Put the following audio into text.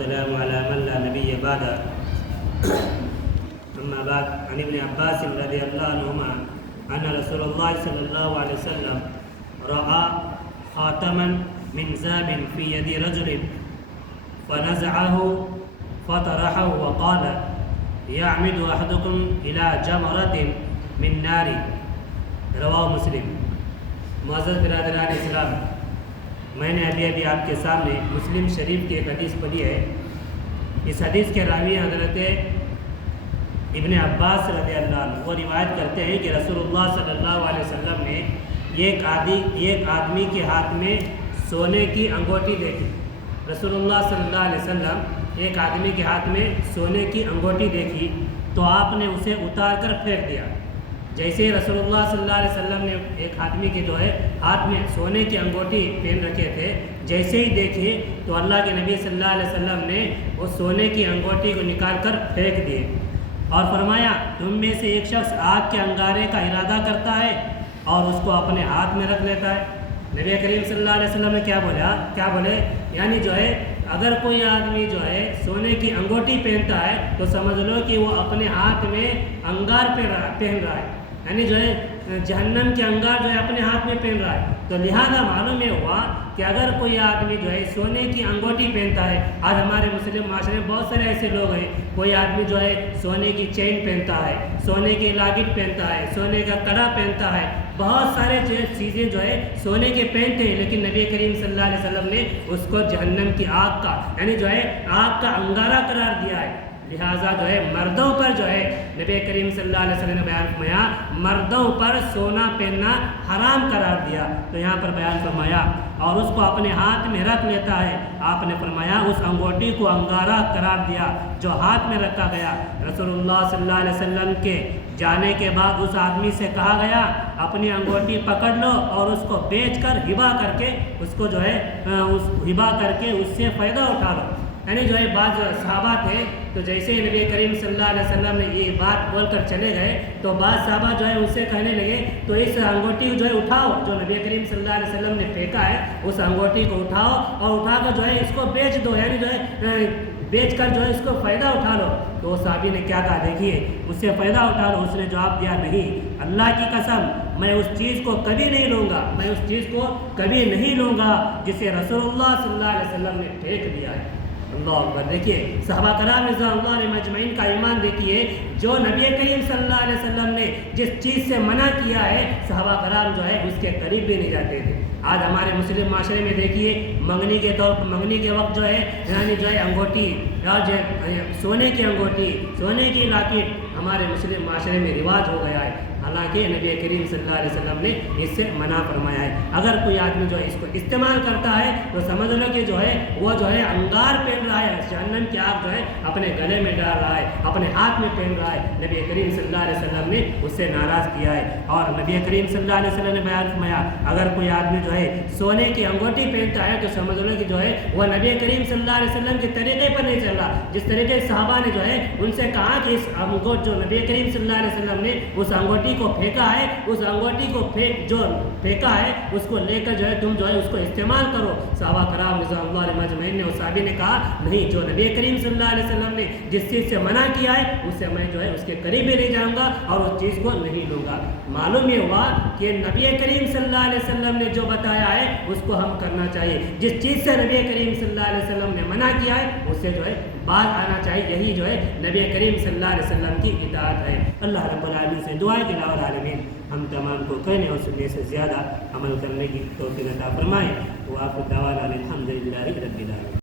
والسلام على من لا نبي بعده. أما بعد، عن ابن عباس رضي الله عنهما أن رسول الله صلى الله عليه وسلم رأى خاتما من ذهب في يد رجل فنزعه فطرحه وقال: يعمد أحدكم إلى جمرة من نار. رواہ مسلم. معزز برادران اسلام، میں نے ابھی آپ کے سامنے مسلم شریف کی ایک حدیث پڑھی ہے. اس حدیث کے راوی حضرت ابن عباس رضی اللہ عنہ وہ روایت کرتے ہیں کہ رسول اللہ صلی اللہ علیہ وسلم نے ایک آدمی کے ہاتھ میں سونے کی انگوٹھی دیکھی. رسول اللہ صلی اللہ علیہ وسلم ایک آدمی کے ہاتھ میں سونے کی انگوٹھی دیکھی تو آپ نے اسے اتار کر پھینک دیا. جیسے رسول اللہ صلی اللہ علیہ وسلم نے ایک آدمی کے ہاتھ میں سونے کی انگوٹھی پہن رکھے تھے، جیسے ہی دیکھے تو اللہ کے نبی صلی اللہ علیہ وسلم نے اس سونے کی انگوٹھی کو نکال کر پھینک دیے اور فرمایا: تم میں سے ایک شخص آگ کے انگارے کا ارادہ کرتا ہے اور اس کو اپنے ہاتھ میں رکھ لیتا ہے. نبی کریم صلی اللہ علیہ وسلم نے کیا بولے یعنی اگر کوئی آدمی سونے کی انگوٹھی پہنتا ہے تو سمجھ لو کہ وہ اپنے ہاتھ میں انگار پہن رہا ہے، یعنی جہنم کے انگار اپنے ہاتھ میں پہن رہا ہے. تو لہذا معلوم یہ ہوا کہ اگر کوئی آدمی سونے کی انگوٹھی پہنتا ہے، آج ہمارے مسلم معاشرے میں بہت سارے ایسے لوگ ہیں، کوئی آدمی سونے کی چین پہنتا ہے، سونے کی لاگٹ پہنتا ہے، سونے کا کڑا پہنتا ہے، بہت سارے چیزیں سونے کے پہنتے ہیں، لیکن نبی کریم صلی اللہ علیہ وسلم نے اس کو جہنم کی آگ کا یعنی آگ کا انگارہ قرار دیا ہے. لہٰذا مردوں پر نبی کریم صلی اللہ علیہ وسلم نے بیان فرمایا مردوں پر سونا پہننا حرام قرار دیا. تو یہاں پر بیان فرمایا اور اس کو اپنے ہاتھ میں رکھ لیتا ہے. آپ نے فرمایا اس انگوٹھی کو انگارہ قرار دیا جو ہاتھ میں رکھا گیا. رسول اللہ صلی اللہ علیہ وسلم کے جانے کے بعد اس آدمی سے کہا گیا اپنی انگوٹھی پکڑ لو اور اس کو بیچ کر ہبا کر کے اس کو ہبا کر کے اس سے فائدہ اٹھا لو. یعنی بعض صحابہ تھے تو جیسے ہی نبی کریم صلی اللہ علیہ وسلم نے یہ بات بول کر چلے گئے تو بعض صحابہ ان سے کہنے لگے تو اس انگوٹھی کو اٹھاؤ جو نبی کریم صلی اللہ علیہ وسلم نے پھینکا ہے، اس انگوٹھی کو اٹھاؤ اور اٹھا کر اس کو بیچ دو، یعنی بیچ کر اس کو فائدہ اٹھا لو. تو صحابی نے کیا کہا دیکھیے اس سے فائدہ اٹھا لو. اس نے جواب دیا نہیں، اللہ کی قسم میں اس چیز کو کبھی نہیں لوں گا، میں اس چیز کو کبھی نہیں لوں گا جسے رسول اللہ صلی اللہ علیہ وسلم نے پھینک دیا ہے. اللہ اکبر. دیکھیے صحابہ کرام رضوان اللہ علیہم اجمعین کا ایمان دیکھیے، جو نبی کریم صلی اللہ علیہ وسلم نے جس چیز سے منع کیا ہے صحابہ کرام اس کے قریب بھی نہیں جاتے تھے. آج ہمارے مسلم معاشرے میں دیکھیے منگنی کے وقت یعنی انگوٹھی اور سونے کی انگوٹھی، سونے کی لاکٹ ہمارے مسلم معاشرے میں رواج ہو گیا ہے. حالانکہ نبی کریم صلی اللہ علیہ وسلم نے اس سے منع فرمایا ہے. اگر کوئی آدمی اس کو استعمال کرتا ہے تو سمجھ لو کہ وہ انگار پہن رہا ہے، جہنم کی آگ اپنے گلے میں ڈال رہا ہے، اپنے ہاتھ میں پہن رہا ہے. نبی کریم صلی اللہ علیہ وسلم نے اس سے ناراض کیا ہے. اور نبی کریم صلی اللہ علیہ وسلم نے بیان فرمایا اگر کوئی آدمی سونے کی انگوٹھی پہنتا ہے تو سمجھ لو کہ وہ نبی کریم صلی اللہ علیہ وسلم کے طریقے پر نہیں چل رہا. جس طریقے صحابہ نے ان سے کہا کہ اس انگوٹھ جو نبی کریم صلی اللہ علیہ وسلم نے اس انگوٹھی کو پھینکا ہے، اس انگوٹھی کو پھینکا ہے اس کو لے کر تم اس کو استعمال کرو. صحابہ کرام رضوان اللہ علیہم اجمعین نے اس صحابی نے کہا نہیں، جو نبی کریم صلی اللہ علیہ وسلم نے جس چیز سے منع کیا ہے اس سے میں اس کے قریب بھی نہیں جاؤں گا اور اس چیز کو نہیں لوں گا. معلوم یہ ہوا کہ نبی کریم صلی اللہ علیہ وسلم نے جو بتایا ہے اس کو ہم کرنا چاہیے. جس چیز سے نبی کریم صلی اللہ علیہ وسلم نے منع کیا ہے اس سے باز آنا چاہیے. یہی نبی کریم صلی اللہ علیہ وسلم کی اطاعت ہے. اللہ رب العالمین سے دعا ہے کہ الہ العالمین ہم تمام کو کہنے اور سننے سے زیادہ عمل کرنے کی توفیق عطا فرمائے. وآخر دعوانا الحمدللہ رب العالمین.